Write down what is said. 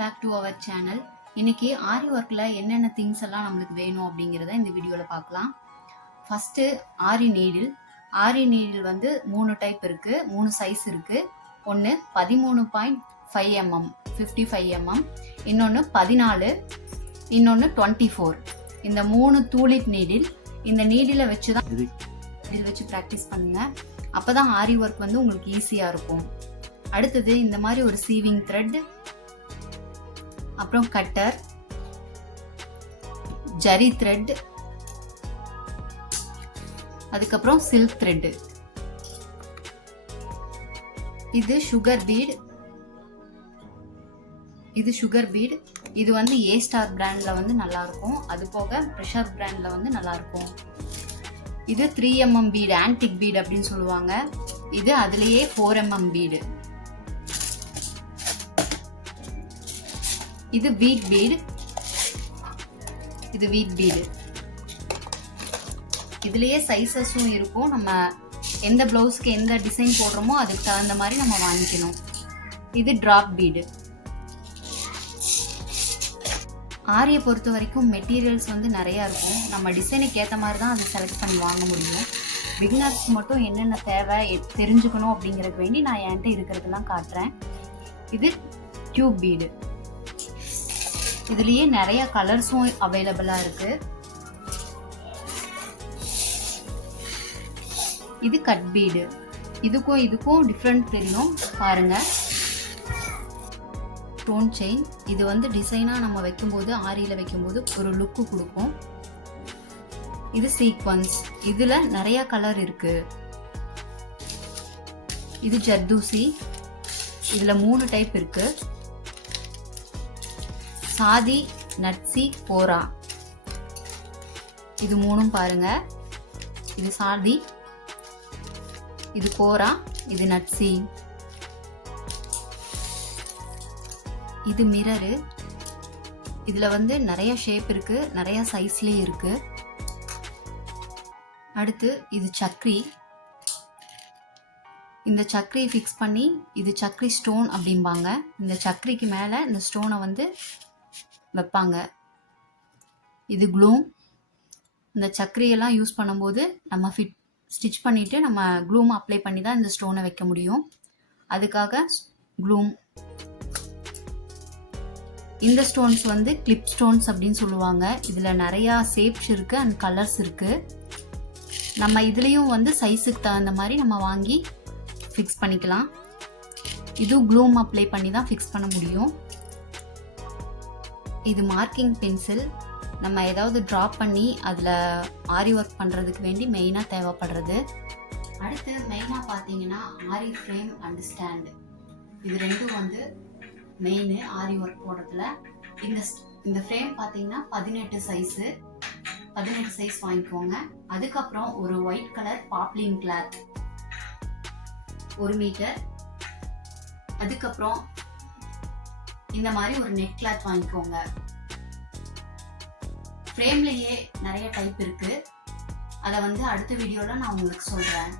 Back to our channel. இன்னைக்கு ஆரி ஒர்க்கில் என்னென்ன திங்ஸ் எல்லாம் நம்மளுக்கு வேணும் அப்படிங்கிறத இந்த வீடியோவில் பார்க்கலாம். ஃபஸ்ட்டு ஆரி நீடில். ஆரி நீடில் வந்து 3 டைப் இருக்குது, 3 சைஸ் இருக்குது. ஒன்று 13.5 mm 55 mm, இன்னொன்று 14, இன்னொன்று 24. இந்த 3 தூளிட் நீடில். இந்த நீடில் வச்சு தான் ப்ராக்டிஸ் பண்ணுங்கள். அப்போ தான் ஆரி ஒர்க் வந்து உங்களுக்கு ஈஸியாக இருக்கும். அடுத்தது இந்த மாதிரி ஒரு சீவிங் த்ரெட், அப்புறம் கட்டர், ஜரி த்ரெட், அதுக்கப்புறம் சில்க் த்ரெட். இது சுகர் பீட். இது வந்து ஏ ஸ்டார் பிராண்ட்ல வந்து நல்லா இருக்கும். அது போக ப்ரெஷர் பிராண்ட்ல வந்து நல்லா இருக்கும். இது 3 mm பீடு, ஆன்டிக் பீட் அப்படின்னு சொல்லுவாங்க. இது அதுலயே 4 mm பீடு. இது வீட் பீடு. இதுலயே சைஸஸும் இருக்கும். நம்ம எந்த பிளவுஸ்க்கு எந்த டிசைன் போடுறோமோ அதுக்கு தகுந்த மாதிரி நம்ம வாங்கிக்கணும். இது டிராப் பீடு. ஆரியை பொறுத்த வரைக்கும் மெட்டீரியல்ஸ் வந்து நிறையா இருக்கும். நம்ம டிசைனுக்கு ஏற்ற மாதிரி தான் அதை செலக்ட் பண்ணி வாங்க முடியும். பிகினர்ஸ்க்கு மட்டும் என்னென்ன தேவை தெரிஞ்சுக்கணும் அப்படிங்கிறதுக்கு வேண்டி நான் என்கிட்ட இருக்கிறதெல்லாம் காட்டுறேன். இது டியூப் பீடு. இதுலயே நிறைய கலர்ஸும் அவைலபிளா இருக்கு. இது கட் பீடு. இதுக்கும் டிஃப்ரெண்ட் தெரியும் பாருங்க. Stone chain. இது வந்து டிசைனா நம்ம வைக்கும்போது, ஆரியில வைக்கும்போது ஒரு லுக்கு கொடுக்கும். இது சீக்வன்ஸ். இதுல நிறைய கலர் இருக்கு. இது ஜர்தூசி. இதுல 3 டைப் இருக்கு. சாதி, நட்சி, கோரா. இது 3ம் பாருங்க. இது சாதி, இது கோரா, இது நட்சி. இது மிரரு. இதுல வந்து நிறைய ஷேப் இருக்கு, நிறைய சைஸ்லயே இருக்கு. அடுத்து இது சக்ரி. இந்த சக்ரி ஃபிக்ஸ் பண்ணி, இது சக்ரி ஸ்டோன் அப்படிம்பாங்க. இந்த சக்ரிக்கு மேல இந்த ஸ்டோனை வந்து வைப்பாங்க. இது க்ளூம். இந்த சக்கரையெல்லாம் யூஸ் பண்ணும்போது நம்ம ஸ்டிச் பண்ணிட்டு நம்ம க்ளூம் அப்ளை பண்ணி தான் இந்த ஸ்டோனை வைக்க முடியும். அதுக்காக க்ளூம். இந்த ஸ்டோன்ஸ் வந்து கிளிப் ஸ்டோன்ஸ் அப்படின்னு சொல்லுவாங்க. இதில் நிறையா ஷேப்ஸ் இருக்கு அண்ட் கலர்ஸ் இருக்கு. நம்ம இதுலேயும் வந்து சைஸுக்கு தகுந்த மாதிரி நம்ம வாங்கி ஃபிக்ஸ் பண்ணிக்கலாம். இதுவும் க்ளூம் அப்ளை பண்ணி தான் ஃபிக்ஸ் பண்ண முடியும். இது மார்க்கிங் பென்சில். நம்ம ஏதாவது ட்ரா பண்ணி அதில் ஆரி ஒர்க் பண்ணுறதுக்கு வேண்டி மெயினாக தேவைப்படுறது. அடுத்து மெயினாக பார்த்தீங்கன்னா ஆரி ஃப்ரேம் அண்ட் ஸ்டாண்டு. இது ரெண்டும் வந்து மெயின் ஆரி ஒர்க் போடுறதுல. இந்த ஃப்ரேம் பார்த்தீங்கன்னா 18 சைஸ் வாங்கிக்கோங்க. அதுக்கப்புறம் ஒரு white colour poplin cloth 1 metre. அதுக்கப்புறம் இந்த மாதிரி ஒரு நெட் கிளாத் வாங்கிக்கோங்க. ஃப்ரேம்லயே நிறைய டைப் இருக்கு. அதை வந்து அடுத்த வீடியோல நான் உங்களுக்கு சொல்றேன்.